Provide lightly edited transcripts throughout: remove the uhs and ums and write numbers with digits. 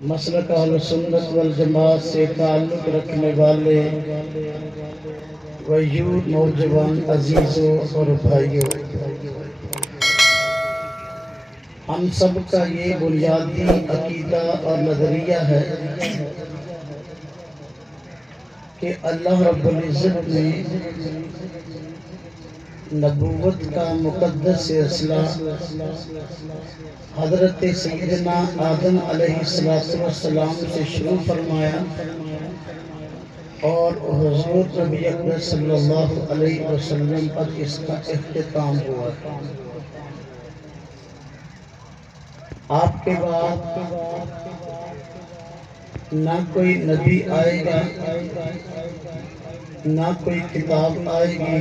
مسلک اہل سنت والجماعت سے تعلق رکھنے والے ویور نوجوان عزیزوں اور بھائیوں، ہم سب کا یہ بنیادی عقیدہ اور نظریہ ہے کہ اللہ رب العزت نے نبوت کا مقدس سلسلہ حضرت سیدنا آدم علیہ السلام سے شروع فرمایا اور حضور نبی اکرم صلی اللہ علیہ وسلم پر اس کا اختتام ہوا۔ آپ کے بعد نہ کوئی نبی آئے گا، نہ کوئی کتاب آئے گی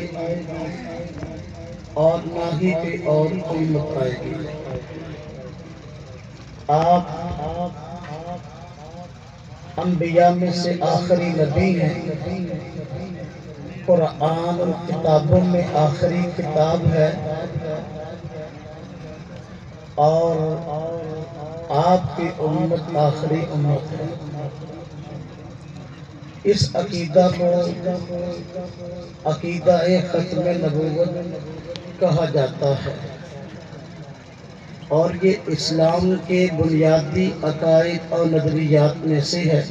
اور نہ ہی کوئی اور امت آئے گی۔ آپ انبیاء میں سے آخری نبی ہیں، قرآن اور کتابوں میں آخری کتاب ہے، اور آپ کی امت آخری امت ہے۔ اس عقیدہ کو عقیدہ ختم نبوت کہا جاتا ہے، اور یہ اسلام کے بنیادی عقائد اور نظریات میں سے ہے۔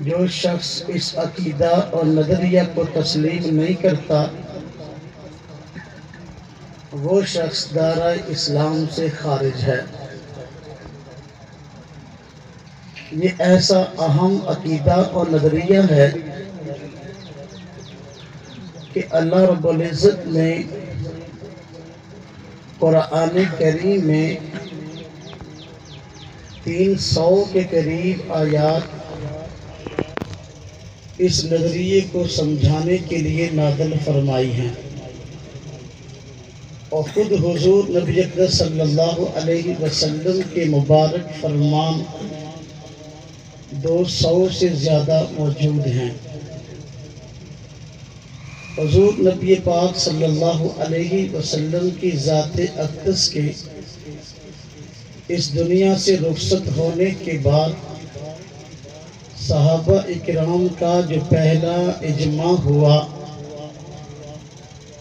جو شخص اس عقیدہ اور نظریہ کو تسلیم نہیں کرتا، وہ شخص دائرہ اسلام سے خارج ہے۔ یہ ایسا اہم عقیدہ اور نظریہ ہے کہ اللہ رب العزت نے قرآن کریم میں 300 کے قریب آیات اس نظریے کو سمجھانے کے لیے نازل فرمائی ہیں، اور خود حضور نبی اکرم صلی اللہ علیہ وسلم کے مبارک فرمان 200 سے زیادہ موجود ہیں۔ حضور نبی پاک صلی اللہ علیہ وسلم کی ذات اقدس کے اس دنیا سے رخصت ہونے کے بعد صحابہ اکرام کا جو پہلا اجماع ہوا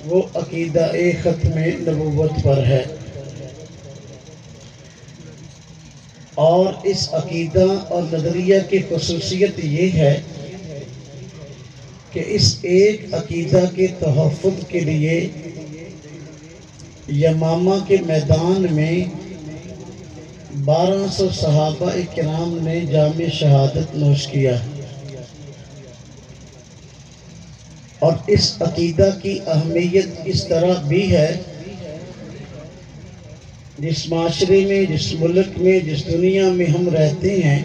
وہ عقیدہ ختم نبوت پر ہے، اور اس عقیدہ اور نظریہ کی خصوصیت یہ ہے کہ اس ایک عقیدہ کے تحفظ کے لیے یمامہ کے میدان میں 1200 صحابہ اکرام نے جام شہادت نوش کیا، اور اس عقیدہ کی اہمیت اس طرح بھی ہے، جس معاشرے میں، جس ملک میں، جس دنیا میں ہم رہتے ہیں،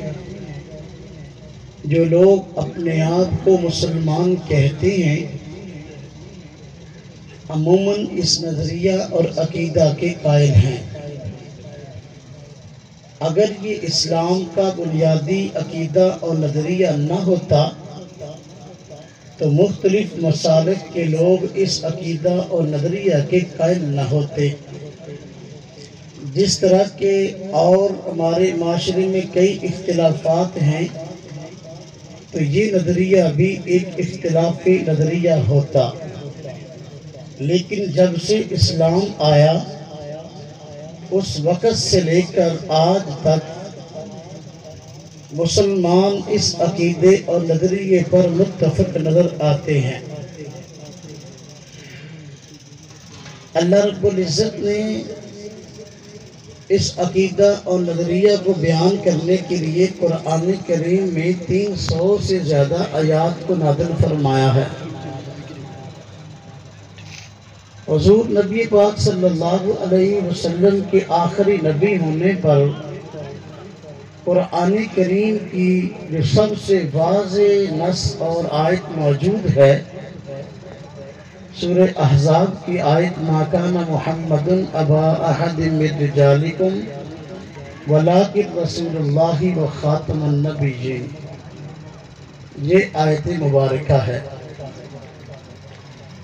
جو لوگ اپنے آپ کو مسلمان کہتے ہیں، عموماً اس نظریہ اور عقیدہ کے قائل ہیں۔ اگر یہ اسلام کا بنیادی عقیدہ اور نظریہ نہ ہوتا تو مختلف مسالک کے لوگ اس عقیدہ اور نظریہ کے قائل نہ ہوتے۔ جس طرح کے اور ہمارے معاشرے میں کئی اختلافات ہیں، تو یہ نظریہ بھی ایک اختلافی نظریہ ہوتا، لیکن جب سے اسلام آیا اس وقت سے لے کر آج تک مسلمان اس عقیدے اور نظریے پر متفق نظر آتے ہیں۔ اللہ رب العزت نے اس عقیدہ اور نظریہ کو بیان کرنے کے لیے قرآن کریم میں 300 سے زیادہ آیات کو نازل فرمایا ہے۔ حضور نبی پاک صلی اللہ علیہ وسلم کے آخری نبی ہونے پر قرآن کریم کی جو سب سے واضح نص اور آیت موجود ہے، سورہ احزاب کی آیت ما کان محمد ابا احد من رجالکم ولکن رسول اللہ و خاتم النبیین، یہ آیت مبارکہ ہے۔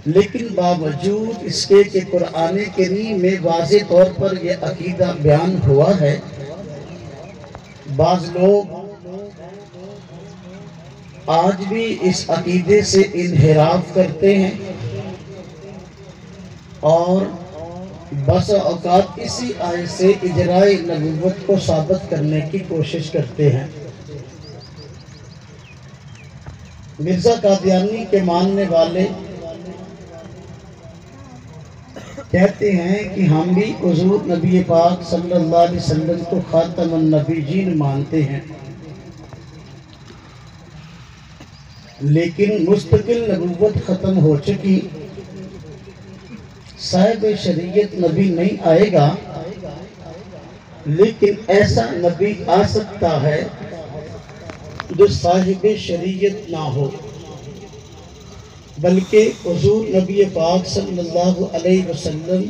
لیکن باوجود اس کے کہ قرآن کریم میں واضح طور پر یہ عقیدہ بیان ہوا ہے، بعض لوگ آج بھی اس عقیدے سے انحراف کرتے ہیں اور بس اوقات اسی آیت سے اجرائے نبوت کو ثابت کرنے کی کوشش کرتے ہیں۔ مرزا قادیانی کے ماننے والے کہتے ہیں کہ ہم بھی حضور نبی پاک صلی اللہ علیہ وسلم کو خاتم النبیین مانتے ہیں، لیکن مستقل نبوت ختم ہو چکی، صاحب شریعت نبی نہیں آئے گا، لیکن ایسا نبی آ سکتا ہے جو صاحب شریعت نہ ہو، بلکہ حضور نبی پاک صلی اللہ علیہ وسلم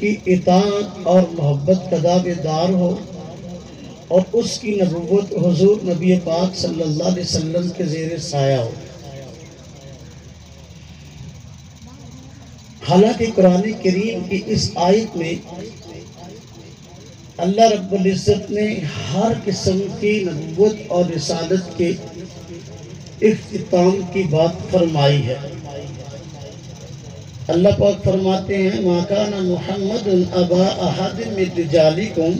کی اطاعت اور محبت کا دعویدار ہو اور اس کی نبوت حضور نبی پاک صلی اللہ علیہ وسلم کے زیر سایہ ہو۔ حالانکہ قرآن کریم کی اس آیت میں اللہ رب العزت نے ہر قسم کی نبوت اور رسالت کے اختتام کی بات فرمائی ہے۔ اللہ پاک فرماتے ہیں مَا كَانَ مُحَمَّدٌ أَبَا أَحَدٍ مِّن رِجَالِكُمْ،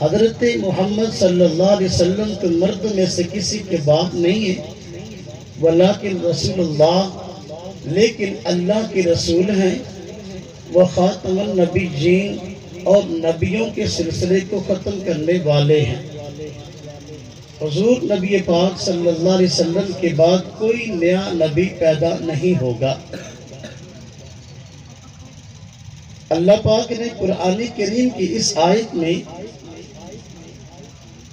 حضرت محمد صلی اللہ علیہ وسلم تو مرد میں سے کسی کے باپ نہیں ہے، ولیکن رسول اللہ، لیکن اللہ کے رسول ہیں، وخاتم النبیین، اور نبیوں کے سلسلے کو ختم کرنے والے ہیں۔ حضور نبی پاک صلی اللہ علیہ وسلم کے بعد کوئی نیا نبی پیدا نہیں ہوگا۔ اللہ پاک نے قرآن کریم کی اس آیت میں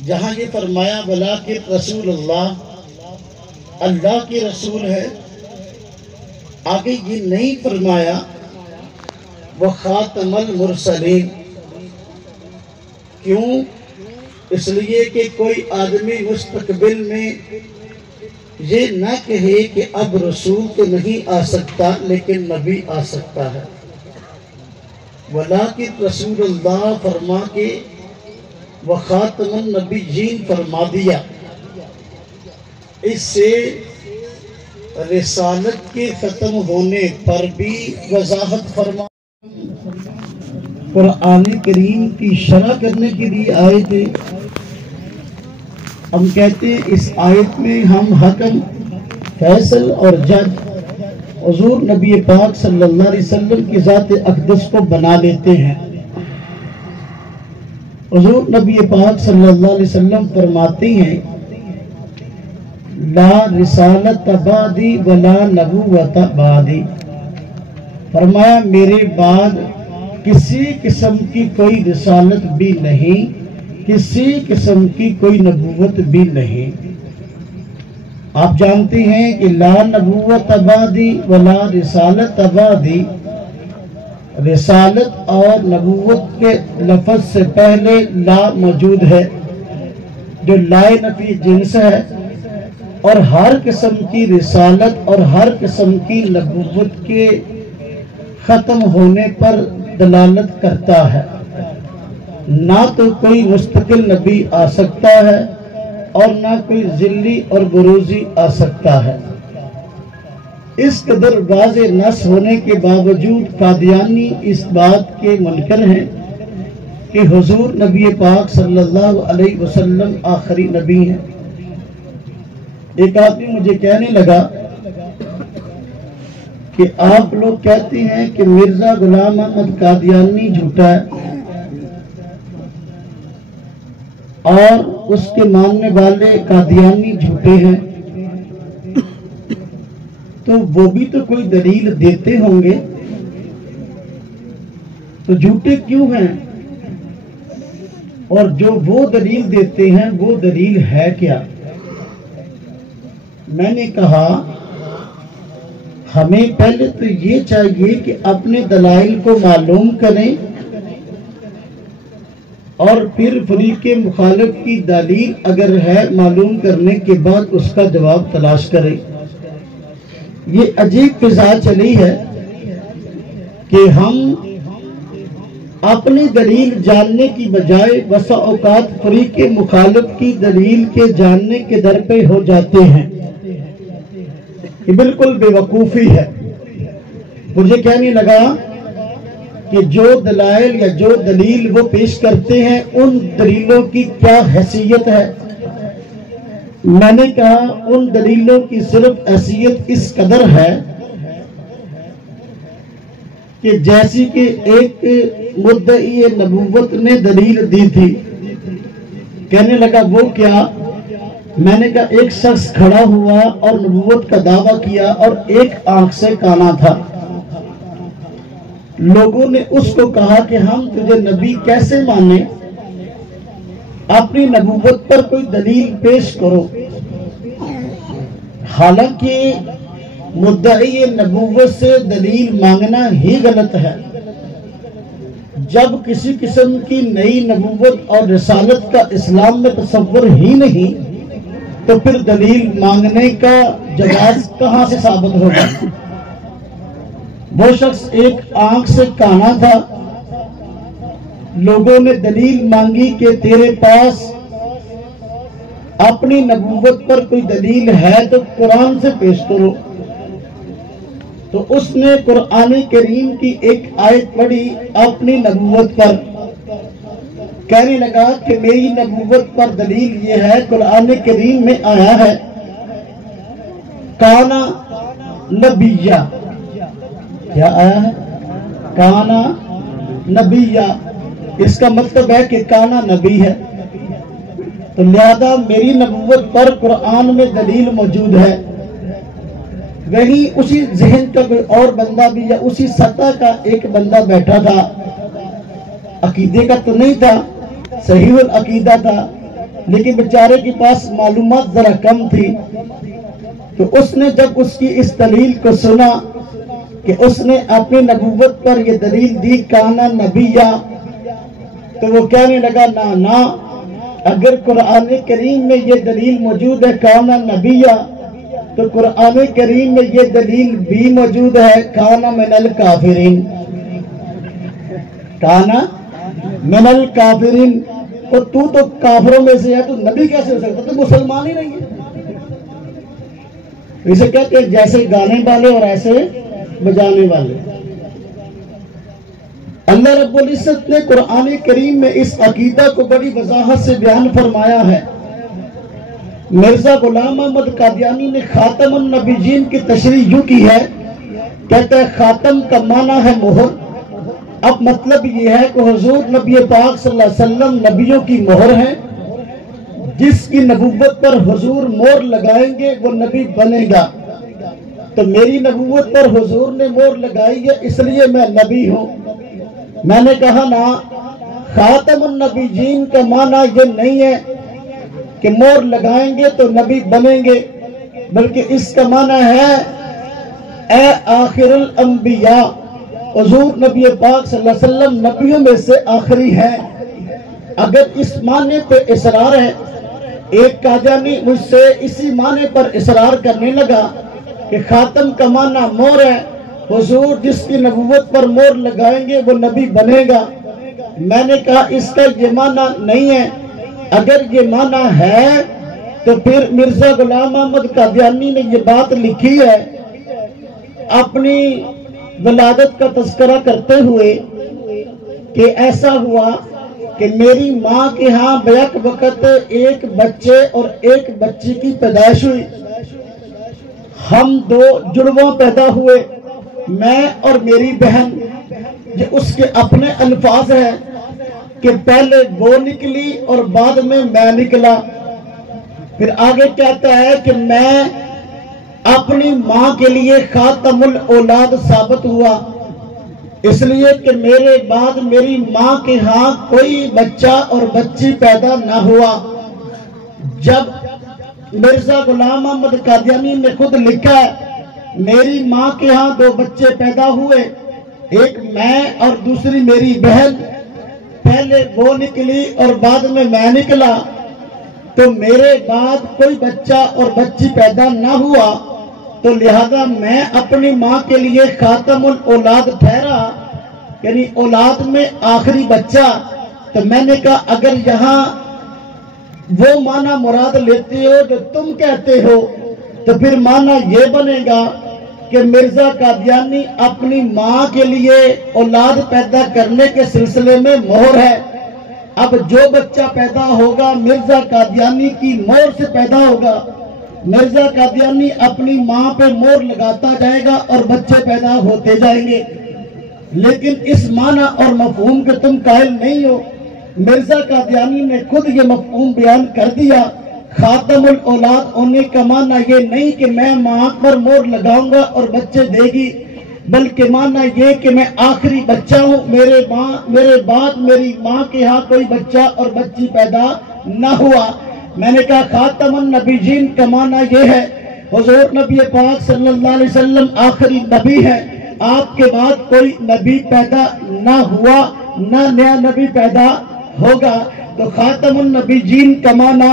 جہاں یہ فرمایا ولیکن رسول اللہ، اللہ کے رسول ہے، آگے یہ نہیں فرمایا وخاتم المرسلین۔ کیوں؟ اس لیے کہ کوئی آدمی مستقبل میں یہ نہ کہے کہ اب رسول تو نہیں آ سکتا لیکن نبی آ سکتا ہے۔ ولیکن رسول اللہ فرما کے وخاتم النبیین فرما دیا، اس سے رسالت کے ختم ہونے پر بھی وضاحت فرما۔ قرآن کریم کی شرح کرنے کے لیے آئے تھے، ہم کہتے ہیں اس آیت میں ہم حکم، فیصل اور جج حضور نبی پاک صلی اللہ علیہ وسلم کی ذات اقدس کو بنا لیتے ہیں۔ حضور نبی پاک صلی اللہ علیہ وسلم فرماتے ہیں لا رسالت بعدی ولا نبوت بعدی، فرمایا میرے بعد کسی قسم کی کوئی رسالت بھی نہیں، کسی قسم کی کوئی نبوت بھی نہیں۔ آپ جانتے ہیں کہ لا نبوت بعدی ولا رسالت بعدی، رسالت اور نبوت کے لفظ سے پہلے لا موجود ہے جو لائے نفی جنس ہے، اور ہر قسم کی رسالت اور ہر قسم کی نبوت کے ختم ہونے پر دلالت کرتا ہے۔ نہ تو کوئی مستقل نبی آ سکتا ہے اور نہ کوئی ذلی اور بروزی آ سکتا ہے۔ اس قدر واضح نص ہونے کے باوجود قادیانی اس بات کے منکر ہیں کہ حضور نبی پاک صلی اللہ علیہ وسلم آخری نبی ہیں۔ ایک آدمی مجھے کہنے لگا کہ آپ لوگ کہتے ہیں کہ مرزا غلام احمد قادیانی جھوٹا ہے اور اس کے ماننے والے قادیانی جھوٹے ہیں، تو وہ بھی تو کوئی دلیل دیتے ہوں گے، تو جھوٹے کیوں ہیں؟ اور جو وہ دلیل دیتے ہیں وہ دلیل ہے کیا؟ میں نے کہا ہمیں پہلے تو یہ چاہیے کہ اپنے دلائل کو معلوم کریں اور پھر فریق مخالف کی دلیل اگر ہے معلوم کرنے کے بعد اس کا جواب تلاش کریں۔ یہ عجیب فضا چلی ہے کہ ہم اپنی دلیل جاننے کی بجائے بسا اوقات فریق مخالف کی دلیل کے جاننے کے در پہ ہو جاتے ہیں. یہ بالکل بے وقوفی ہے. مجھے کیا نہیں لگا کہ جو دلائل یا جو دلیل وہ پیش کرتے ہیں ان دلیلوں کی کیا حیثیت ہے. میں نے کہا ان دلیلوں کی صرف حیثیت اس قدر ہے کہ جیسی کہ ایک مدعی نبوت نے دلیل دی تھی. کہنے لگا وہ کیا؟ میں نے کہا ایک شخص کھڑا ہوا اور نبوت کا دعویٰ کیا اور ایک آنکھ سے کانا تھا. لوگوں نے اس کو کہا کہ ہم تجھے نبی کیسے مانے؟ اپنی نبوت پر کوئی دلیل پیش کرو. حالانکہ مدعی نبوت سے دلیل مانگنا ہی غلط ہے. جب کسی قسم کی نئی نبوت اور رسالت کا اسلام میں تصور ہی نہیں تو پھر دلیل مانگنے کا جواز کہاں سے ثابت ہوگا؟ وہ شخص ایک آنکھ سے کانا تھا. لوگوں نے دلیل مانگی کہ تیرے پاس اپنی نبوت پر کوئی دلیل ہے تو قرآن سے پیش کرو. تو اس نے قرآن کریم کی ایک آیت پڑھی اپنی نبوت پر. کہنے لگا کہ میری نبوت پر دلیل یہ ہے، قرآن کریم میں آیا ہے کانا نبیہ. کیا آیا ہے؟ کانا نبیہ. اس کا مطلب ہے کہ کانا نبی ہے. تو لہذا میری نبوت پر قرآن میں دلیل موجود ہے. وہی اسی ذہن کا کوئی اور بندہ بھی یا اسی سطح کا ایک بندہ بیٹھا تھا، عقیدے کا تو نہیں تھا، صحیح العقیدہ تھا، لیکن بیچارے کے پاس معلومات ذرا کم تھی. تو اس نے جب اس کی اس دلیل کو سنا کہ اس نے اپنی نبوت پر یہ دلیل دی کانا نبیہ، تو وہ کہنے لگا نا اگر قرآن کریم میں یہ دلیل موجود ہے کانا نبیہ تو قرآن کریم میں یہ دلیل بھی موجود ہے کانا من الکافرین. کانا من الکافرین. اور تو کافروں میں سے ہے تو نبی کیسے ہو سکتا؟ تو مسلمان ہی نہیں ہے. اسے کہتے ہیں جیسے گانے والے اور ایسے بجانے والے. اللہ رب العزت نے قرآن کریم میں اس عقیدہ کو بڑی وضاحت سے بیان فرمایا ہے. مرزا غلام احمد قادیانی نے خاتم النبیین کی تشریح یوں کی ہے، کہتا ہے خاتم کا معنی ہے مہر. اب مطلب یہ ہے کہ حضور نبی پاک صلی اللہ علیہ وسلم نبیوں کی مہر ہیں. جس کی نبوت پر حضور مہر لگائیں گے وہ نبی بنے گا. تو میری نبوت پر حضور نے مہر لگائی ہے اس لیے میں نبی ہوں. میں نے کہا نا، خاتم النبیین کا معنی یہ نہیں ہے کہ مہر لگائیں گے تو نبی بنیں گے، بلکہ اس کا معنی ہے اے آخر الانبیاء. حضور نبی پاک صلی اللہ علیہ وسلم نبیوں میں سے آخری ہیں. اگر اس معنی پہ اصرار ہے، ایک قادیانی مجھ سے اسی معنی پر اصرار کرنے لگا کہ خاتم کا معنی مہر ہے، حضور جس کی نبوت پر مہر لگائیں گے وہ نبی بنے گا. میں نے کہا اس کا یہ معنی نہیں ہے. اگر یہ معنی ہے تو پھر مرزا غلام احمد قادیانی نے یہ بات لکھی ہے اپنی ولادت کا تذکرہ کرتے ہوئے کہ ایسا ہوا کہ میری ماں کے ہاں بیک وقت ایک بچے اور ایک بچی کی پیدائش ہوئی. ہم دو جڑواں پیدا ہوئے، میں اور میری بہن. یہ اس کے اپنے الفاظ ہیں کہ پہلے وہ نکلی اور بعد میں نکلا. پھر آگے کہتا ہے کہ میں اپنی ماں کے لیے خاتم الاولاد ثابت ہوا، اس لیے کہ میرے بعد میری ماں کے ہاں کوئی بچہ اور بچی پیدا نہ ہوا. جب مرزا غلام احمد قادیانی نے خود لکھا ہے میری ماں کے ہاں دو بچے پیدا ہوئے، ایک میں اور دوسری میری بہن، پہلے وہ نکلی اور بعد میں نکلا، تو میرے بعد کوئی بچہ اور بچی پیدا نہ ہوا، تو لہذا میں اپنی ماں کے لیے خاتم الاولاد ٹھہرا. یعنی اولاد میں آخری بچہ. تو میں نے کہا اگر یہاں وہ معنی مراد لیتے ہو جو تم کہتے ہو تو پھر معنی یہ بنے گا کہ مرزا قادیانی اپنی ماں کے لیے اولاد پیدا کرنے کے سلسلے میں مہر ہے. اب جو بچہ پیدا ہوگا مرزا قادیانی کی مہر سے پیدا ہوگا. مرزا قادیانی اپنی ماں پہ مہر لگاتا جائے گا اور بچے پیدا ہوتے جائیں گے. لیکن اس معنی اور مفہوم کے تم قائل نہیں ہو. مرزا قادیانی نے خود یہ مفہوم بیان کر دیا. خاتم الاولاد ہونے کا معنی یہ نہیں کہ میں ماں پر مہر لگاؤں گا اور بچے دے گی، بلکہ معنی یہ کہ میں آخری بچہ ہوں. میرے بعد میری ماں کے ہاں کوئی بچہ اور بچی پیدا نہ ہوا. میں نے کہا خاتم النبیین کا معنی یہ ہے حضور نبی پاک صلی اللہ علیہ وسلم آخری نبی ہے. آپ کے بعد کوئی نبی پیدا نہ ہوا، نہ نیا نبی پیدا ہوگا. تو خاتم النبیین کا معنی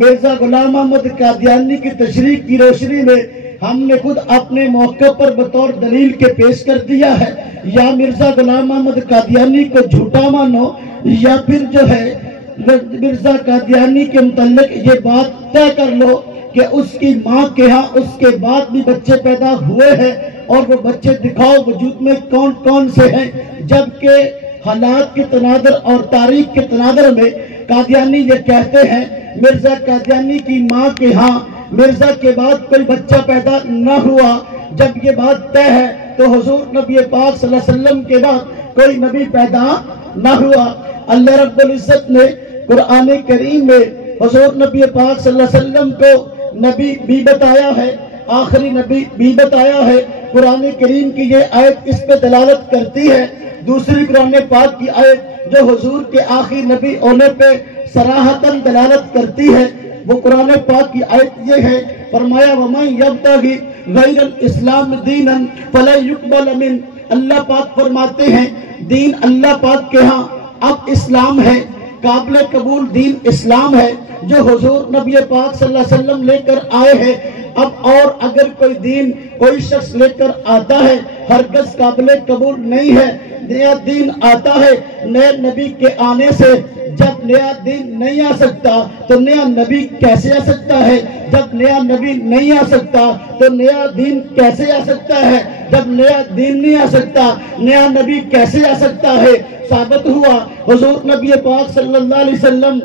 مرزا غلام احمد قادیانی کی تشریح کی روشنی میں ہم نے خود اپنے موقع پر بطور دلیل کے پیش کر دیا ہے. یا مرزا غلام احمد قادیانی کو جھوٹا مانو یا پھر جو ہے مرزا قادیانی کے متعلق یہ بات طے کر لو کہ اس کی ماں کے ہاں اس کے بعد بھی بچے پیدا ہوئے ہیں اور وہ بچے دکھاؤ وجود میں کون کون سے ہیں. جبکہ حالات کے تناظر اور تاریخ کے تناظر میں قادیانی یہ کہتے ہیں مرزا قادیانی کی ماں کے ہاں مرزا کے بعد کوئی بچہ پیدا نہ ہوا. جب یہ بات طے ہے تو حضور نبی پاک صلی اللہ علیہ وسلم کے بعد کوئی نبی پیدا نہ ہوا. اللہ رب العزت نے قرآن کریم میں حضور نبی پاک صلی اللہ علیہ وسلم کو نبی بھی بتایا ہے، آخری نبی بھی بتایا ہے. قرآن کریم کی یہ آیت اس پہ دلالت کرتی ہے. دوسری قرآن پاک کی آیت جو حضور کے آخری نبی ہونے پہ صراحتاً دلالت کرتی ہے وہ قرآن پاک کی آیت یہ ہے. فرمایا وَمَن يَبْتَغِ غَيْرَ الْإِسْلَامِ دِينًا فَلَن يُقْبَلَ مِنْهُ. اللہ پاک فرماتے ہیں دین اللہ پاک کے ہاں اب اسلام ہے، قابل قبول دین اسلام ہے جو حضور نبی پاک صلی اللہ علیہ وسلم لے کر آئے ہیں. اب اور اگر کوئی دین کوئی شخص لے کر آتا ہے ہرگز قابل قبول نہیں ہے. نیا دین آتا ہے نئے نبی کے آنے سے. جب نیا دین نہیں آ سکتا تو نیا نبی کیسے آ سکتا ہے؟ جب نیا نبی نہیں آ سکتا تو نیا دین کیسے آ سکتا ہے؟ جب نیا دین نہیں آ سکتا نیا نبی کیسے آ سکتا ہے؟ ثابت ہوا حضور نبی پاک صلی اللہ علیہ وسلم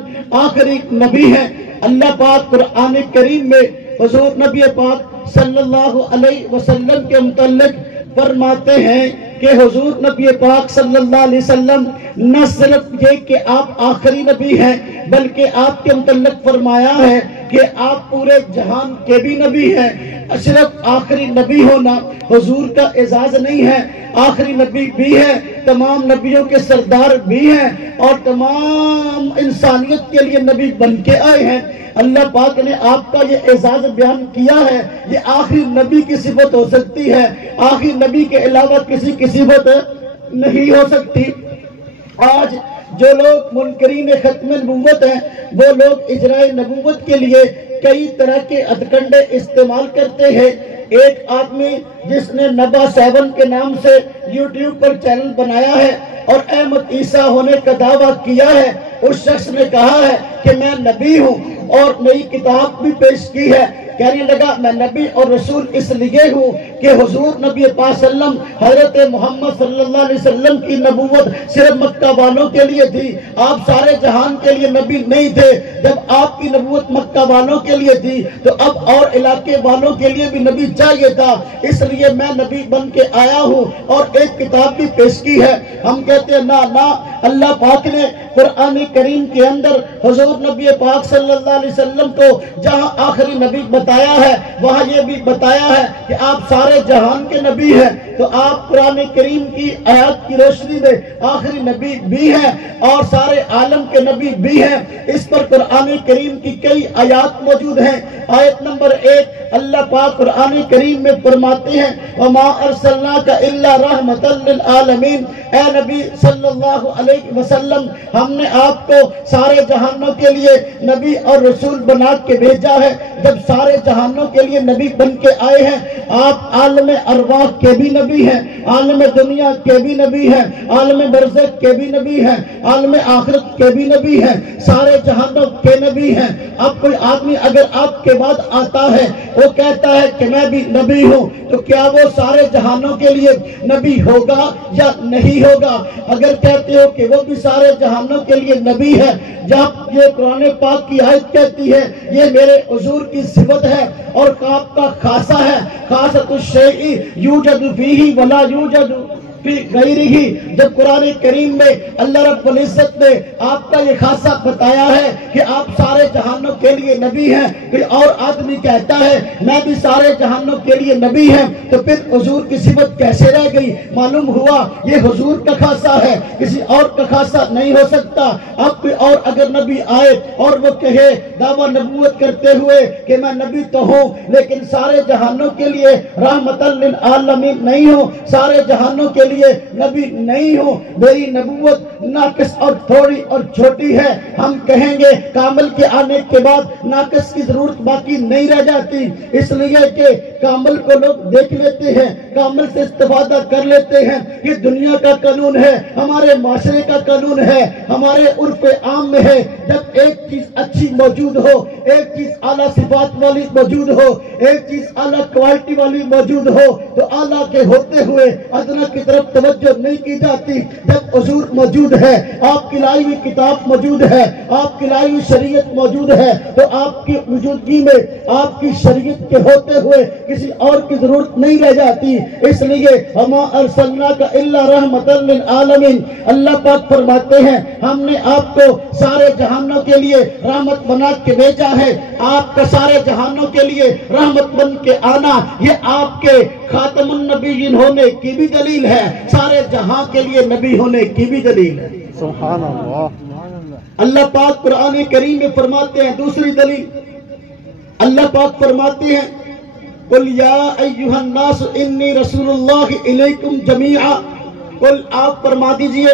آخری نبی ہے. اللہ پاک قرآن کریم میں حضور نبی پاک صلی اللہ علیہ وسلم کے متعلق فرماتے ہیں کہ حضور نبی پاک صلی اللہ علیہ وسلم نہ صرف یہ کہ آپ آخری نبی ہیں بلکہ آپ کے متعلق فرمایا ہے کہ آپ پورے جہان کے بھی نبی ہیں. صرف آخری نبی ہونا حضور کا اعزاز نہیں ہے، آخری نبی بھی ہے، تمام نبیوں کے سردار بھی ہیں اور تمام انسانیت کے لیے نبی بن کے آئے ہیں. اللہ پاک نے آپ کا یہ اعزاز بیان کیا ہے. یہ آخری نبی کی صفت ہو سکتی ہے، آخری نبی کے علاوہ کسی کی صفت نہیں ہو سکتی. آج جو لوگ منکرین ختم نبوت ہیں وہ لوگ اجراء نبوت کے لیے کئی طرح کے ہتھکنڈے استعمال کرتے ہیں. ایک آدمی جس نے نبا 7 کے نام سے یوٹیوب پر چینل بنایا ہے اور احمد عیسیٰ ہونے کا دعویٰ کیا ہے، اس شخص نے کہا ہے کہ میں نبی ہوں اور نئی کتاب بھی پیش کی ہے. کہنے لگا میں نبی اور رسول اس لیے ہوں کہ حضور نبی پاک صلی اللہ علیہ وسلم حضرت محمد صلی اللہ علیہ وسلم کی نبوت صرف مکہ والوں کے لیے تھی، آپ سارے جہان کے لیے نبی نہیں تھے. جب آپ کی نبوت مکہ والوں کے لیے تھی تو اب اور علاقے والوں کے لیے بھی نبی چاہیے تھا، اس لیے میں نبی بن کے آیا ہوں اور ایک کتاب بھی پیش کی ہے. ہم کہتے ہیں نہ اللہ پاک نے قرآن کریم کے اندر حضور نبی پاک صلی اللہ علیہ وسلم کو جہاں آخری نبی بتایا ہے وہاں یہ بھی بتایا ہے کہ آپ سارے جہان کے نبی ہیں. تو آپ قرآن کریم کی آیات کی روشنی میں آخری نبی بھی ہیں اور سارے عالم کے نبی بھی ہیں. اس پر قرآن کریم کی کئی آیات موجود ہیں. آیت نمبر 1 اللہ پاک قرآن کریم میں فرماتے ہیں وَمَا أَرْسَلْنَاكَ إِلَّا رَحْمَةً لِلْعَالَمِينَ. اے نبی صلی اللہ علیہ وسلم ہم نے آپ کو سارے جہانوں کے لیے نبی اور رسول بنا کے بھیجا ہے. جب سارے جہانوں کے لیے نبی بن کے آئے ہیں. آپ عالم ارواح کے بھی نبی ہیں, عالم دنیا کے بھی نبی ہیں, عالم برزخ کے بھی نبی ہیں, عالم آخرت کے بھی نبی ہیں, سارے جہانوں کے نبی ہیں. اب کوئی آدمی اگر آپ کے بعد آتا ہے, وہ کہتا ہے کہ میں بھی نبی ہوں, تو کیا وہ سارے جہانوں کے لیے نبی ہوگا یا نہیں ہوگا؟ اگر کہتے ہو کہ وہ بھی سارے جہانوں کے لیے نبی ہے, جب یہ قرآن پاک کی آیت کہتی ہے یہ میرے حضور کی صفت ہے اور آپ کا خاصہ ہے, خاصۃ الشیء یوجد فیہ ولا یوجد فی غیرہ. جب قرآن کریم میں اللہ رب العزت نے آپ کا یہ خاصہ بتایا ہے کہ آپ سارے جہانوں کے لیے نبی ہیں, کوئی اور آدمی کہتا ہے میں بھی سارے جہانوں کے لیے نبی ہیں, تو پھر حضور کی صفت کیسے رہ گئی؟ معلوم ہوا یہ حضور کا خاصہ ہے, کسی اور کا خاصہ نہیں ہو سکتا. اب کوئی اور اگر نبی آئے اور وہ کہے دعویٰ نبوت کرتے ہوئے کہ میں نبی تو ہوں لیکن سارے جہانوں کے لیے رحمت للعالمین نہیں ہوں, سارے جہانوں کے لیے نبی نہیں ہوں, میری نبوت ناقص اور تھوڑی اور چھوٹی ہے, ہم کہیں گے کامل کے آنے کے بعد ناقص کی ضرورت باقی نہیں رہ جاتی, اس لیے کہ کامل کو لوگ دیکھ لیتے ہیں, کامل سے استفادہ کر لیتے ہیں. یہ دنیا کا قانون ہے, ہمارے معاشرے کا قانون ہے, ہمارے عرف عام میں ہے. جب ایک چیز اچھی موجود ہو, ایک چیز اعلیٰ صفات والی موجود ہو, ایک چیز اعلیٰ کوالٹی والی موجود ہو, تو اعلیٰ کے ہوتے ہوئے ادنا کی طرف توجہ نہیں کی جاتی. جب حضور موجود ہے, آپ کی لائی ہوئی کتاب موجود ہے, آپ کی لائی ہوئی شریعت موجود ہے, تو آپ کی موجودگی میں آپ کی شریعت کے ہوتے ہوئے کسی اور کی ضرورت نہیں رہ جاتی. اس لیے وما ارسلناک الا رحمۃ للعالمین, اللہ پاک فرماتے ہیں ہم نے آپ کو سارے جہانوں کے لیے رحمت بنا کے بھیجا ہے. آپ کا سارے جہانوں کے لیے رحمت بن کے آنا یہ آپ کے خاتم النبیین ہونے کی بھی دلیل ہے, سارے جہاں کے لیے نبی ہونے کی بھی دلیل ہے. سبحان اللہ. اللہ پاک قرآن کریم میں فرماتے ہیں دوسری دلیل, اللہ پاک فرماتے ہیں قل یا ایھا الناس انی رسول اللہ الیکم جمیعا. قل آپ فرما دیجئے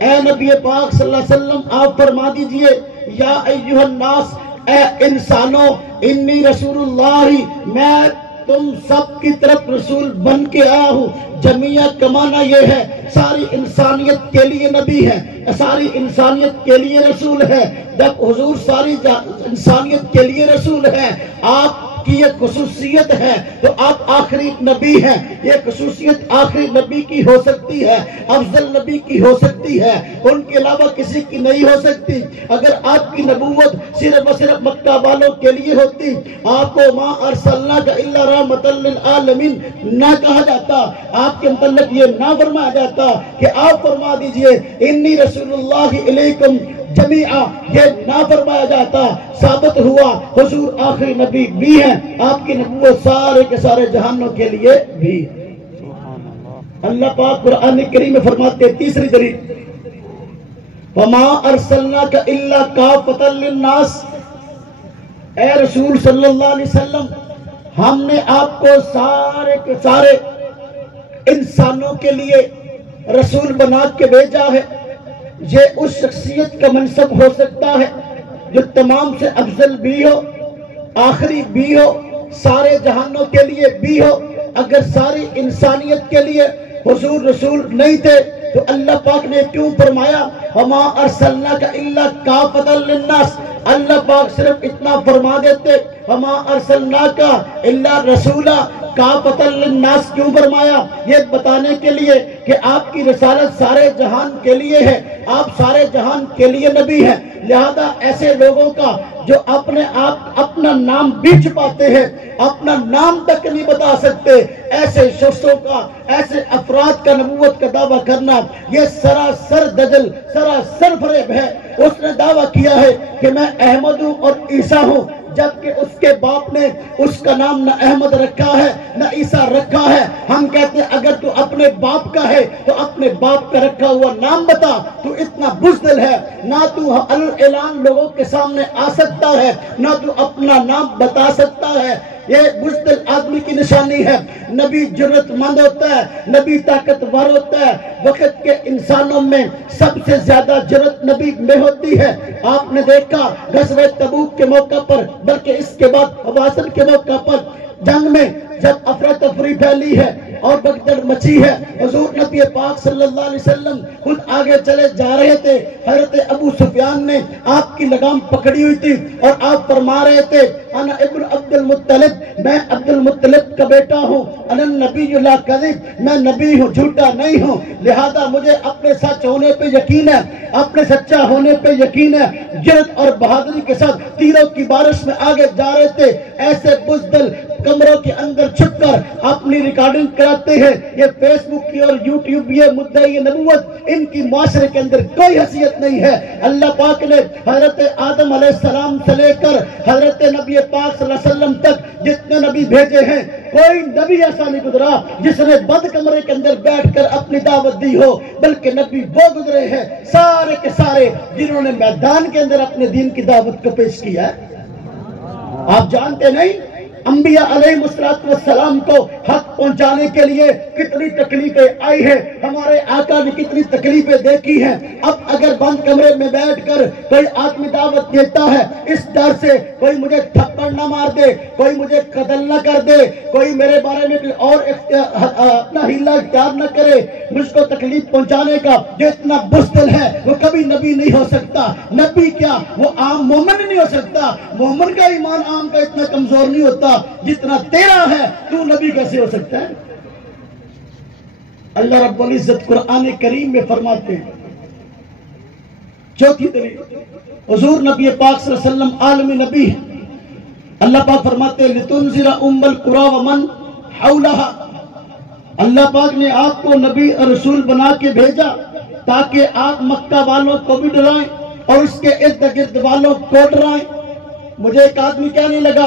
اے نبی پاک صلی اللہ علیہ وسلم, آپ فرما دیجئے یا ایھا الناس, اے انسانوں, انی رسول اللہ, میں تم سب کی طرف رسول بن کے آیا ہوں. جمیعہ کا معنی یہ ہے ساری انسانیت کے لیے نبی ہے, ساری انسانیت کے لیے رسول ہے. جب حضور ساری انسانیت کے لیے رسول ہے, آپ کی یہ خصوصیت ہے تو آپ آخری نبی ہیں. یہ خصوصیت آخری نبی کی ہو سکتی ہے, افضل نبی کی ہو سکتی ہے, ان کے علاوہ کسی کی نہیں ہو سکتی. اگر آپ کی نبوت صرف و صرف مکہ والوں کے لیے ہوتی, آپ کو ما ارسلناک الا رحمۃ للعالمین نہ کہا جاتا, آپ کے متعلق یہ نہ فرمایا جاتا کہ آپ فرما دیجئے انی رسول اللہ علیکم جمیعا, یہ نہ فرمایا جاتا. ثابت ہوا حضور آخری نبی بھی ہیں, آپ کی نبوت سارے کے سارے جہانوں کے لیے بھی. اللہ پاک قرآن کریم میں فرماتے ہیں تیسری دلیل, وما ارسلناک الا کافۃ للناس, اے رسول صلی اللہ علیہ وسلم, ہم نے آپ کو سارے کے سارے انسانوں کے لیے رسول بنا کے بھیجا ہے. یہ اس شخصیت کا منصب ہو سکتا ہے جو تمام سے افضل بھی ہو, آخری بھی ہو, سارے جہانوں کے لیے بھی ہو. اگر ساری انسانیت کے لیے حضور رسول نہیں تھے تو اللہ پاک نے کیوں فرمایا وما ارسلناک الا کافۃ للناس؟ اللہ پاک صرف اتنا فرما دیتے وما ارسلناک الا رسولا کافۃ للناس کیوں فرمایا؟ یہ بتانے کے لیے کہ آپ کی رسالت سارے جہان کے لیے ہے, آپ سارے جہان کے لیے نبی ہیں. لہذا ایسے لوگوں کا جو اپنے آپ اپنا نام بھی چھپاتے ہیں, اپنا نام تک نہیں بتا سکتے, ایسے شخصوں کا, ایسے افراد کا نبوت کا دعویٰ کرنا یہ سراسر دجل, سراسر فریب ہے. اس نے دعویٰ کیا ہے کہ میں احمد ہوں اور عیسیٰ ہوں, جبکہ اس کے باپ نے اس کا نام نہ احمد رکھا ہے نہ عیسیٰ رکھا ہے. ہم کہتے ہیں اگر تو اپنے باپ کا ہے تو اپنے باپ کا رکھا ہوا نام بتا, تو اتنا بزدل ہے, نہ تو اعلان لوگوں کے سامنے آ سکتا ہے, نہ تو اپنا نام بتا سکتا ہے. یہ بزدل آدمی کی نشانی ہے۔ نبی جرت مند ہوتا ہے، نبی طاقتور ہوتا ہے۔ وقت کے انسانوں میں سب سے زیادہ جرت نبی میں ہوتی ہے۔ آپ نے دیکھا غزوہ تبوک کے موقع پر، بلکہ اس کے بعد حوازن کے موقع پر، جنگ میں جب افراتفری پھیلی ہے اور بگدڑ مچی ہے، حضور نبی پاک صلی اللہ علیہ وسلم خود آگے چلے جا رہے تھے۔ حضرت ابو سفیان نے آپ کی لگام پکڑی ہوئی تھی اور آپ فرما رہے تھے انا ابن عبد المطلب، میں عبد المطلب کا بیٹا ہوں، انا النبی لا کذب، میں نبی ہوں، جھوٹا نہیں ہوں، لہذا مجھے اپنے سچ ہونے پہ یقین ہے، اپنے سچا ہونے پہ یقین ہے۔ جرت اور بہادری کے ساتھ تیروں کی بارش میں آگے جا رہے تھے۔ ایسے بزدل کمروں کے اندر چھپ کر اپنی ریکارڈنگ کراتے ہیں۔ یہ فیس بک کی اور یوٹیوب، یہ مدعی نبوت، ان کی معاشرے کے اندر کوئی حیثیت نہیں ہے۔ اللہ پاک نے حضرت آدم علیہ السلام سے لے کر حضرت نبی پاک صلی اللہ علیہ وسلم تک جتنے نبی بھیجے ہیں، کوئی نبی ایسا نہیں گزرا جس نے بند کمرے کے اندر بیٹھ کر اپنی دعوت دی ہو، بلکہ نبی وہ گزرے ہیں سارے کے سارے جنہوں نے میدان کے اندر اپنے دین کی دعوت کو پیش کیا ہے۔ آپ جانتے نہیں انبیاء علیہ السلام کو حق پہنچانے کے لیے کتنی تکلیفیں آئی ہیں، ہمارے آقا نے کتنی تکلیفیں دیکھی ہیں۔ اب اگر بند کمرے میں بیٹھ کر کوئی آدمی دعوت دیتا ہے، اس ڈر سے کوئی مجھے تھپڑ نہ مار دے، کوئی مجھے قتل نہ کر دے، کوئی میرے بارے میں اور اپنا ہیلہ اختیار نہ کرے مجھ کو تکلیف پہنچانے کا، جو اتنا بزدل ہے وہ کبھی نبی نہیں ہو سکتا۔ نبی کیا، وہ عام مومن نہیں ہو سکتا۔ مومن کا ایمان عام کا اتنا کمزور نہیں ہوتا جتنا تیرا ہے، تو نبی کیسے ہو سکتا ہے؟ اللہ رب العزت قرآن کریم میں فرماتے ہیں، چوتھی دلیل، حضور نبی پاک صلی اللہ علیہ وسلم عالمی نبی ہے۔ اللہ پاک فرماتے ہیں لِتُنذِرَ أُمَّ الْقُرَىٰ وَمَنْ حَوْلَهَا، اللہ پاک نے آپ کو نبی اور رسول بنا کے بھیجا تاکہ آپ مکہ والوں کو بھی ڈرائیں اور اس کے ارد گرد والوں کو ڈرائیں۔ مجھے ایک آدمی کہنے لگا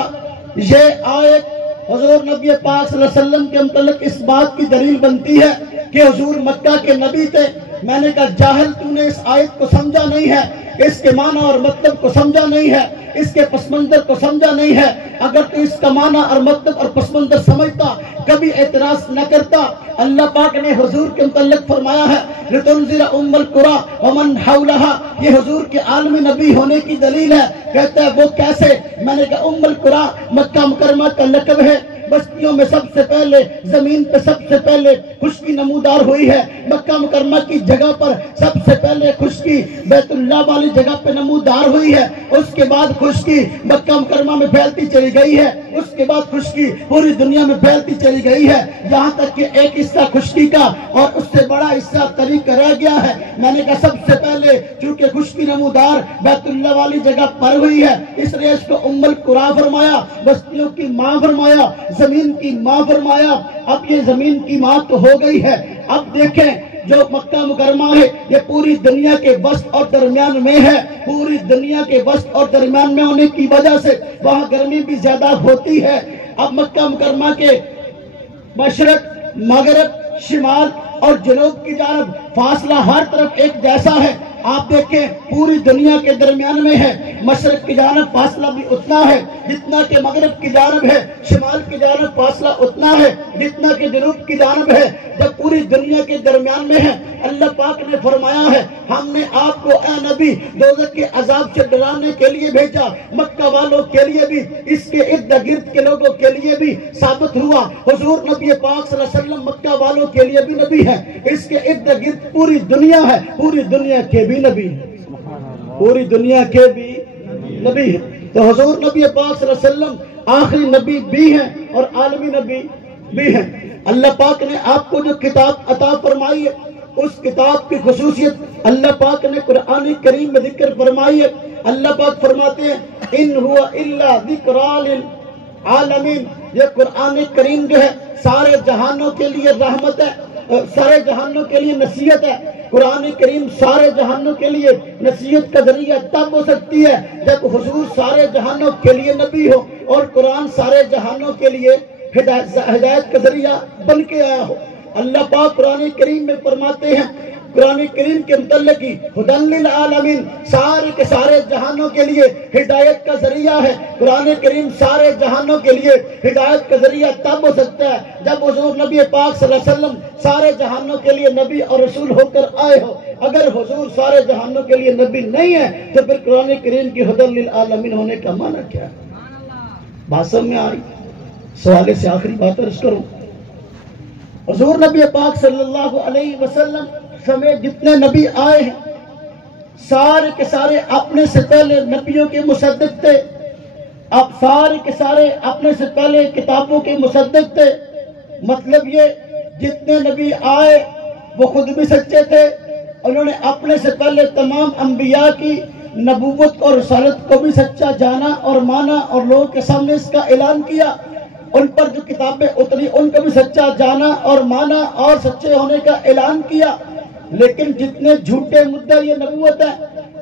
یہ آیت حضور نبی پاک صلی اللہ علیہ وسلم کے متعلق اس بات کی دلیل بنتی ہے کہ حضور مکہ کے نبی تھے۔ میں نے کہا جاہل، تو نے اس آیت کو سمجھا نہیں ہے، اس کے معنی اور مطلب کو سمجھا نہیں ہے، اس کے پس منظر کو سمجھا نہیں ہے۔ اگر تو اس کا معنی اور مطلب اور پس منظر سمجھتا کبھی اعتراض نہ کرتا۔ اللہ پاک نے حضور کے متعلق فرمایا ہے لِتُنذِرَ أُمَّ الْقُرَىٰ وَمَنْ حَوْلَهَا، یہ حضور کے عالمی نبی ہونے کی دلیل ہے۔ کہتا ہے وہ کیسے؟ میں نے کہا ام القریٰ مکہ مکرمہ کا لقب ہے۔ بستیوں میں سب سے پہلے، زمین پہ سب سے پہلے خشکی نمودار ہوئی ہے۔ مکہ مکرمہ کی جگہ پر سب سے پہلے خشکی بیت اللہ والی جگہ پہ نمودار ہوئی ہے۔ اس کے بعد خشکی مکہ مکرمہ میں پھیلتی چلی گئی ہے، اس کے بعد خشکی پوری دنیا میں پھیلتی چلی گئی ہے، یہاں تک کہ ایک حصہ خشکی کا اور اس سے بڑا حصہ تری کا رہ گیا ہے۔ میں نے کہا سب سے پہلے چونکہ خشکی نمودار بیت اللہ والی جگہ پر ہوئی ہے، اس لیے اس کو ام القریٰ فرمایا، بستیوں کی ماں فرمایا، زمین کی ماں فرمایا۔ اب یہ زمین کی ماں تو ہو گئی ہے۔ اب دیکھیں جو مکہ مکرمہ ہے یہ پوری دنیا کے وسط اور درمیان میں ہے۔ پوری دنیا کے وسط اور درمیان میں ہونے کی وجہ سے وہاں گرمی بھی زیادہ ہوتی ہے۔ اب مکہ مکرمہ کے مشرق، مغرب، شمال اور جنوب کی جانب فاصلہ ہر طرف ایک جیسا ہے۔ آپ دیکھیں پوری دنیا کے درمیان میں ہے، مشرق کی جانب فاصلہ بھی اتنا ہے جتنا کہ مغرب کی جانب ہے، شمال کی جانب فاصلہ اتنا ہے جتنا کہ جنوب کی جانب ہے۔ جب پوری دنیا کے درمیان میں ہے، اللہ پاک نے فرمایا ہے ہم نے آپ کو اے نبی دوزخ کے عذاب سے ڈرانے کے لیے بھیجا۔ مکہ والوں کے لیے بھی، اس کے ارد گرد کے لوگوں کے لیے بھی ثابت ہوا حضور نبی پاک صلی اللہ علیہ وسلم مکہ والوں کے لیے بھی نبی ہے، اس کے ارد گرد پوری دنیا ہے، پوری دنیا کے بھی نبی ہے، پوری دنیا کے بھی نبی ہے۔ تو حضور نبی پاک صلی اللہ علیہ وسلم آخری نبی بھی ہیں اور عالمی نبی بھی ہیں۔ اللہ پاک نے آپ کو جو کتاب عطا فرمائی ہے، اس کتاب کی خصوصیت اللہ پاک نے قرآن کریم میں ذکر فرمائی ہے۔ اللہ پاک فرماتے ہیں ان هو الا ذکری للعالمین، یہ قرآن کریم جو ہے سارے جہانوں کے لیے رحمت ہے، سارے جہانوں کے لیے نصیحت ہے۔ قرآن کریم سارے جہانوں کے لیے نصیحت کا ذریعہ تب ہو سکتی ہے جب حضور سارے جہانوں کے لیے نبی ہو اور قرآن سارے جہانوں کے لیے ہدایت کا ذریعہ بن کے آیا ہو۔ اللہ پاک قرآن کریم میں فرماتے ہیں قرآن کریم کے متعلق کی ہدی للعالمین، سارے کے سارے جہانوں کے لیے ہدایت کا ذریعہ ہے۔ قرآن کریم سارے جہانوں کے لیے ہدایت کا ذریعہ تب ہو سکتا ہے جب حضور نبی پاک صلی اللہ علیہ وسلم سارے جہانوں کے لیے نبی اور رسول ہو کر آئے ہو۔ اگر حضور سارے جہانوں کے لیے نبی نہیں ہے تو پھر قرآن کریم کی ہدی للعالمین ہونے کا معنی کیا ہے؟ بات سمجھ میں آ رہی؟ سوالے سے آخری بات عرض کروں، حضور نبی پاک صلی اللہ علیہ وسلم سمیت جتنے نبی آئے ہیں سارے کے سارے اپنے سے پہلے نبیوں کے مصدق تھے، اب سارے کے سارے اپنے سے پہلے کتابوں کے مصدق تھے۔ مطلب یہ جتنے نبی آئے وہ خود بھی سچے تھے، انہوں نے اپنے سے پہلے تمام انبیاء کی نبوت اور رسالت کو بھی سچا جانا اور مانا اور لوگوں کے سامنے اس کا اعلان کیا۔ ان پر جو کتابیں اتری ان کو بھی سچا جانا اور مانا اور سچے ہونے کا اعلان کیا۔ لیکن جتنے جھوٹے مدعی یہ نبوت ہے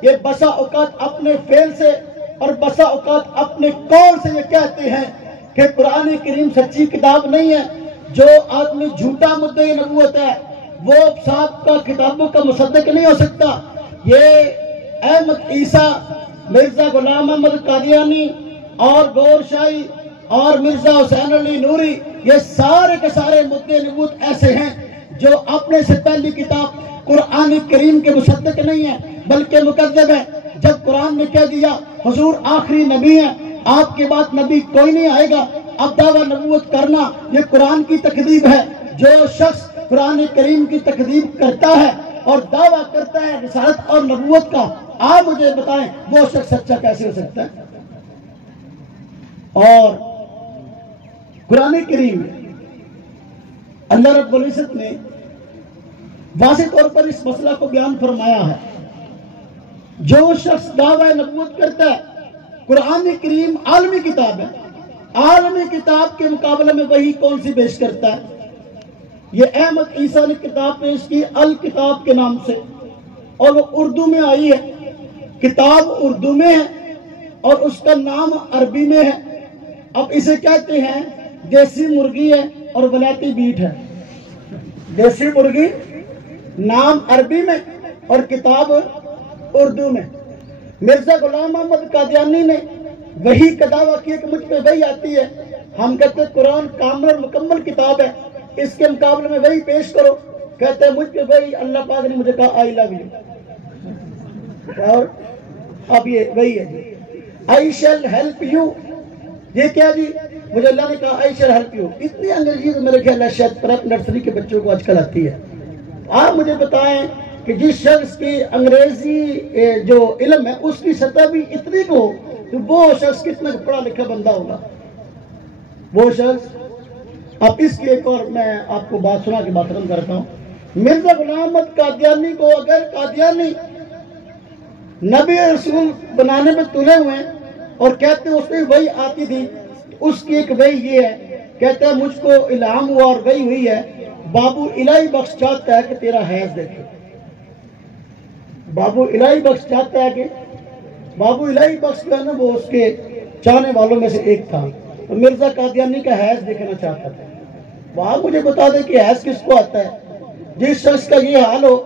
یہ بسا اوقات اپنے فعل سے اور بسا اوقات اپنے قول سے یہ کہتے ہیں کہ قرآن کریم سچی کتاب نہیں ہے۔ جو آدمی جھوٹا مدعی نبوت ہے وہ صاحب کا کتابوں کا مصدق نہیں ہو سکتا۔ یہ احمد عیسیٰ، مرزا غلام احمد قادیانی اور گور شاہی اور مرزا حسین علی نوری، یہ سارے کے سارے مدعی نبوت ایسے ہیں جو اپنے سے پہلی کتاب قرآن کریم کے مصدق نہیں ہے بلکہ مکذب ہے۔ جب قرآن نے کہہ دیا حضور آخری نبی ہیں، آپ کے بعد نبی کوئی نہیں آئے گا، اب دعویٰ نبوت کرنا یہ قرآن کی تکذیب ہے۔ جو شخص قرآن کریم کی تکذیب کرتا ہے اور دعویٰ کرتا ہے رسالت اور نبوت کا، آپ مجھے بتائیں وہ شخص سچا کیسے ہو سکتا ہے؟ اور قرآن کریم اللہ رب العزت نے واضح طور پر اس مسئلہ کو بیان فرمایا ہے۔ جو شخص دعویٰ نبوت کرتا ہے، قرآن کریم عالمی کتاب ہے، عالمی کتاب کے مقابلے میں وہی کون سی پیش کرتا ہے؟ یہ احمد عیسیٰ نے کتاب پیش کی الکتاب کے نام سے، اور وہ اردو میں آئی ہے، کتاب اردو میں ہے اور اس کا نام عربی میں ہے۔ اب اسے کہتے ہیں دیسی مرغی ہے اور ولایتی بیٹ ہے۔ دیسی مرغی نام عربی میں اور کتاب اردو میں۔ مرزا غلام احمد قادیانی نے وحی کا دعویٰ کیا کہ مجھ پہ وحی آتی ہے۔ ہم کہتے ہیں قرآن کامل اور مکمل کتاب ہے، اس کے مقابلے میں وحی پیش کرو۔ کہتے ہیں مجھ پہ وحی اللہ پاک نے مجھے کہا آئی لو یو، اور اب یہ وحی ہے جی آئی شیل ہیلپ یو۔ یہ کیا جی؟ مجھے اللہ نے کہا آئی شیل ہیلپ یو۔ اتنی انگریزی تو میرے خیال ہے شاید پرپ نرسری کے بچوں کو آج کل آتی ہے۔ آپ مجھے بتائیں کہ جس شخص کی انگریزی جو علم ہے اس کی سطح بھی اتنی کو ہو تو وہ شخص کتنا پڑھا لکھا بندہ ہوگا وہ شخص۔ اب اس کی ایک اور میں آپ کو بات سنا کے بات ختم کرتا ہوں۔ مرزا غلام احمد قادیانی کو اگر قادیانی نبی رسول بنانے میں تلے ہوئے اور کہتے ہیں اس میں وہی آتی تھی، اس کی ایک وہی یہ ہے، کہتا ہے مجھ کو الہام ہوا اور وہی ہوئی ہے، بابو الہی بخش چاہتا ہے کہ تیرا حیض دیکھے۔ بابو الہی بخش چاہتا ہے کہ بابو الہی بخش جو ہے نا وہ اس کے چاہنے والوں میں سے ایک تھا، تو مرزا قادیانی کا حیض دیکھنا چاہتا تھا۔ وہ آپ مجھے بتا دیں کہ حیض کس کو آتا ہے؟ جس شخص کا یہ حال ہو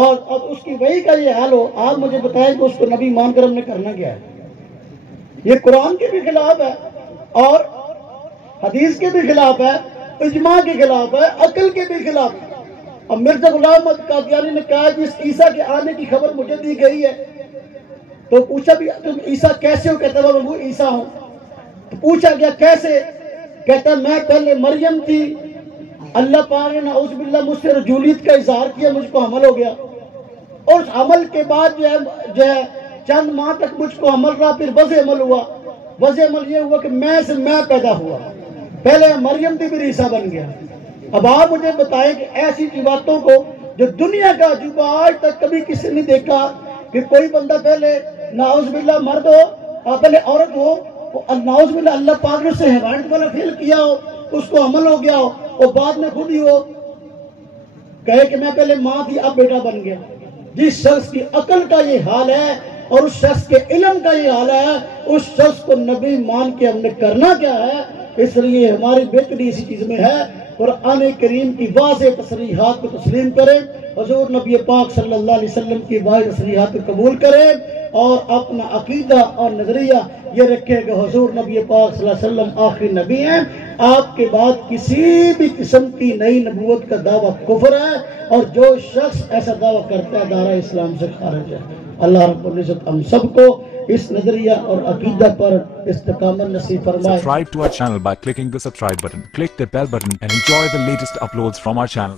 اور اب اس کی وحی کا یہ حال ہو، آپ مجھے بتائیں کہ اس کو نبی مان کر ہم نے کرنا کیا ہے؟ یہ قرآن کے بھی خلاف ہے اور حدیث کے بھی خلاف ہے، اجماع کے خلاف ہے، عقل کے بھی خلاف ہے۔ اب مرزا غلام احمد قادیانی نے کہا جس عیسیٰ کے آنے کی خبر مجھے دی گئی ہے، تو پوچھا بھی تم عیسیٰ کیسے ہو؟ کہتا ہے وہ عیسیٰ ہوں۔ تو پوچھا گیا کیسے؟ کہتا ہے میں پہلے مریم تھی، اللہ پاک نے نعوذ باللہ مجھ سے رجولیت کا اظہار کیا، مجھ کو حمل ہو گیا، اور اس حمل کے بعد جو ہے چند ماہ تک مجھ کو حمل رہا، پھر وضع حمل ہوا۔ وضع حمل یہ ہوا کہ میں سے میں پیدا ہوا، پہلے مریم تھی پھر عیسیٰ بن گیا۔ اب آپ مجھے بتائیں کہ ایسی باتوں کو جو دنیا کا عجوبہ آج تک کبھی کسی نے دیکھا کہ کوئی بندہ پہلے نعوذ باللہ مرد ہو، پہلے عورت ہو، نعوذ باللہ اللہ پاک نے اسے حیوانیت والا فعل کیا ہو، اس کو حمل ہو گیا ہو، اور بعد میں خود ہی ہو کہے کہ میں پہلے ماں تھی اب بیٹا بن گیا۔ جس شخص کی عقل کا یہ حال ہے اور اس شخص کے علم کا یہ حال ہے، اس شخص کو نبی مان کے ہم نے کرنا کیا ہے؟ اس لیے ہماری بہتری اسی چیز میں ہے قرآن کریم کی واضح تصریحات کو تسلیم کرے، حضور نبی پاک صلی اللہ علیہ وسلم کی واضح تصریحات کو قبول کرے، اور اپنا عقیدہ اور نظریہ یہ رکھے کہ حضور نبی پاک صلی اللہ علیہ وسلم آخری نبی ہیں، آپ کے بعد کسی بھی قسم کی نئی نبوت کا دعویٰ کفر ہے، اور جو شخص ایسا دعویٰ کرتا ہے دائرہ اسلام سے خارج ہے۔ اللہ رب العزت ہم سب کو اس نظریہ اور عقیدہ پر استقامت نصیب فرمائے۔ Subscribe to our channel by clicking the subscribe button. Click the bell button and enjoy the latest uploads from our channel.